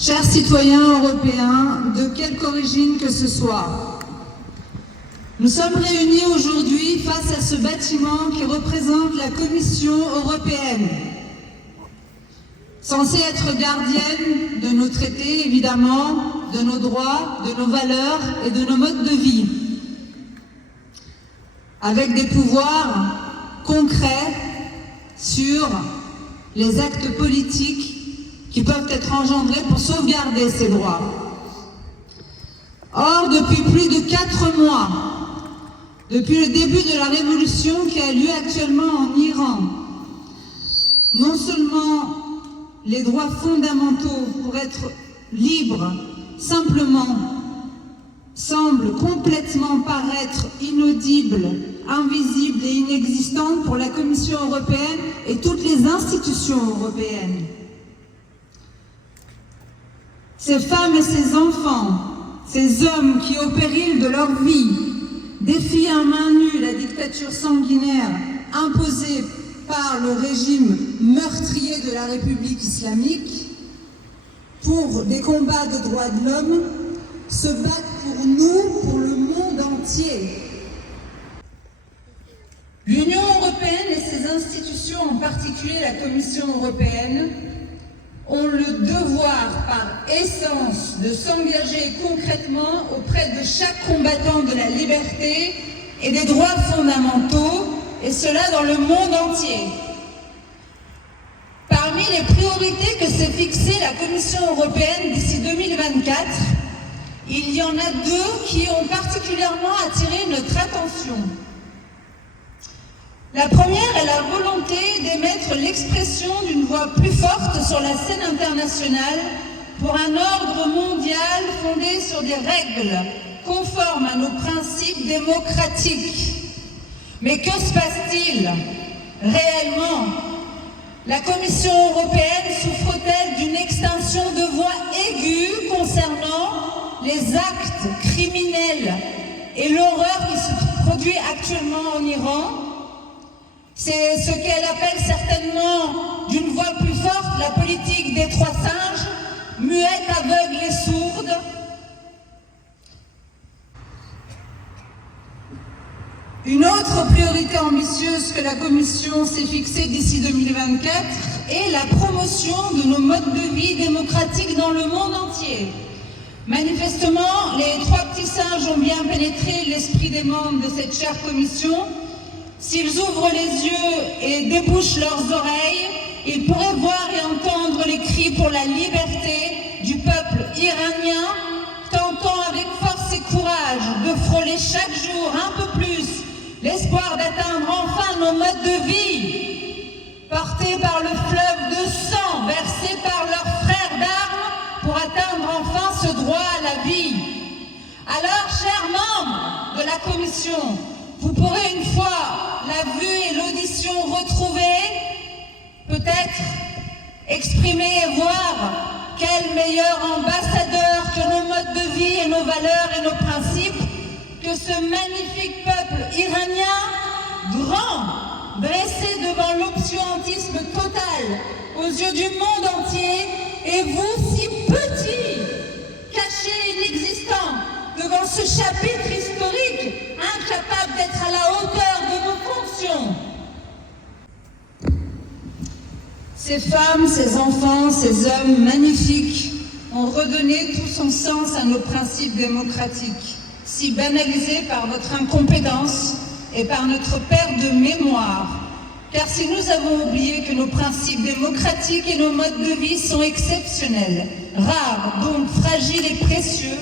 Chers citoyens européens, de quelque origine que ce soit, nous sommes réunis aujourd'hui face à ce bâtiment qui représente la Commission européenne, censée être gardienne de nos traités, évidemment, de nos droits, de nos valeurs et de nos modes de vie, avec des pouvoirs concrets sur les actes politiques qui peuvent être engendrés pour sauvegarder ces droits. Or, depuis plus de 4 mois, depuis le début de la révolution qui a lieu actuellement en Iran, non seulement les droits fondamentaux pour être libres, simplement, semblent complètement paraître inaudibles, invisibles et inexistants pour la Commission européenne et toutes les institutions européennes. Ces femmes et ces enfants, ces hommes qui, au péril de leur vie, défient à main nue la dictature sanguinaire imposée par le régime meurtrier de la République islamique, pour des combats de droits de l'homme, se battent pour nous, pour le monde entier. L'Union européenne et ses institutions, en particulier la Commission européenne, ont le devoir par essence de s'engager concrètement auprès de chaque combattant de la liberté et des droits fondamentaux, et cela dans le monde entier. Parmi les priorités que s'est fixées la Commission européenne d'ici 2024, il y en a 2 qui ont particulièrement attiré notre attention. La première est la volonté d'émettre l'expression d'une voix plus forte sur la scène internationale pour un ordre mondial fondé sur des règles conformes à nos principes démocratiques. Mais que se passe-t-il réellement? La Commission européenne souffre-t-elle d'une extinction de voix aiguë concernant les actes criminels et l'horreur qui se produit actuellement en Iran? C'est ce qu'elle appelle certainement d'une voix plus forte la politique des 3 singes, muette, aveugle et sourde. Une autre priorité ambitieuse que la Commission s'est fixée d'ici 2024 est la promotion de nos modes de vie démocratiques dans le monde entier. Manifestement, les 3 petits singes ont bien pénétré l'esprit des membres de cette chère Commission. S'ils ouvrent les yeux et débouchent leurs oreilles, ils pourraient voir et entendre les cris pour la liberté du peuple iranien, tentant avec force et courage de frôler chaque jour un peu plus l'espoir d'atteindre enfin nos modes de vie, portés par le fleuve de sang versé par leurs frères d'armes pour atteindre enfin ce droit à la vie. Alors, chers membres de la Commission, vous pourrez une fois la vue et l'audition retrouvées, peut-être exprimer et voir quel meilleur ambassadeur que nos modes de vie et nos valeurs et nos principes que ce magnifique peuple iranien, grand, dressé devant l'obscurantisme total aux yeux du monde entier, et vous si petit, caché et inexistant devant ce chapitre historique, incapable d'être à la hauteur de vos fonctions. Ces femmes, ces enfants, ces hommes magnifiques ont redonné tout son sens à nos principes démocratiques, si banalisés par votre incompétence et par notre perte de mémoire. Car si nous avons oublié que nos principes démocratiques et nos modes de vie sont exceptionnels, rares, donc fragiles et précieux,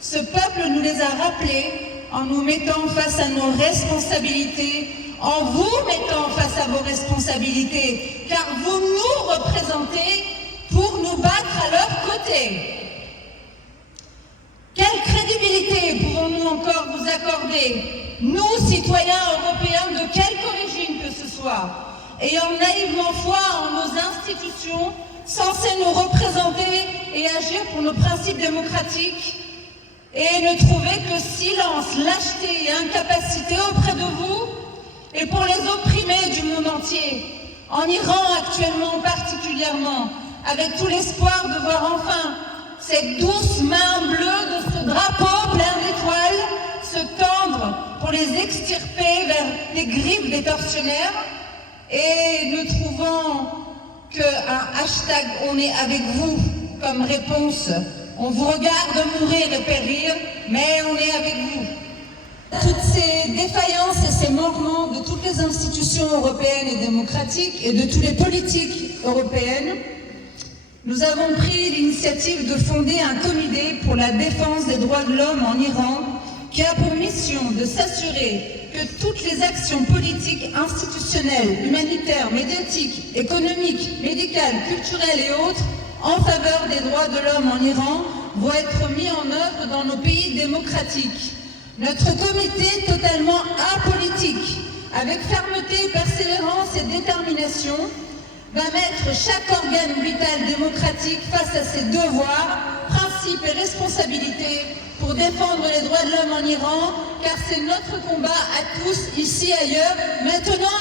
ce peuple nous les a rappelés en nous mettant face à nos responsabilités, en vous mettant face à vos responsabilités, car vous nous représentez pour nous battre à leur côté. Quelle crédibilité pouvons-nous encore vous accorder, nous, citoyens européens de quelque origine que ce soit, ayant naïvement foi en nos institutions, censées nous représenter et agir pour nos principes démocratiques, et ne trouver que silence, lâcheté et incapacité auprès de vous et pour les opprimés du monde entier, en Iran actuellement particulièrement, avec tout l'espoir de voir enfin cette douce main bleue de ce drapeau plein d'étoiles se tendre pour les extirper vers les griffes des tortionnaires. Et ne trouvant qu'un hashtag « On est avec vous » comme réponse, on vous regarde mourir et périr, mais on est avec vous. Toutes ces défaillances et ces manquements de toutes les institutions européennes et démocratiques et de toutes les politiques européennes, nous avons pris l'initiative de fonder un comité pour la défense des droits de l'homme en Iran qui a pour mission de s'assurer que toutes les actions politiques, institutionnelles, humanitaires, médiatiques, économiques, médicales, culturelles et autres en faveur des droits de l'homme en Iran vont être mises en œuvre dans nos pays démocratiques. Notre comité totalement apolitique, avec fermeté, persévérance et détermination, va mettre chaque organe vital démocratique face à ses devoirs, principes et responsabilités pour défendre les droits de l'homme en Iran, car c'est notre combat à tous, ici et ailleurs, maintenant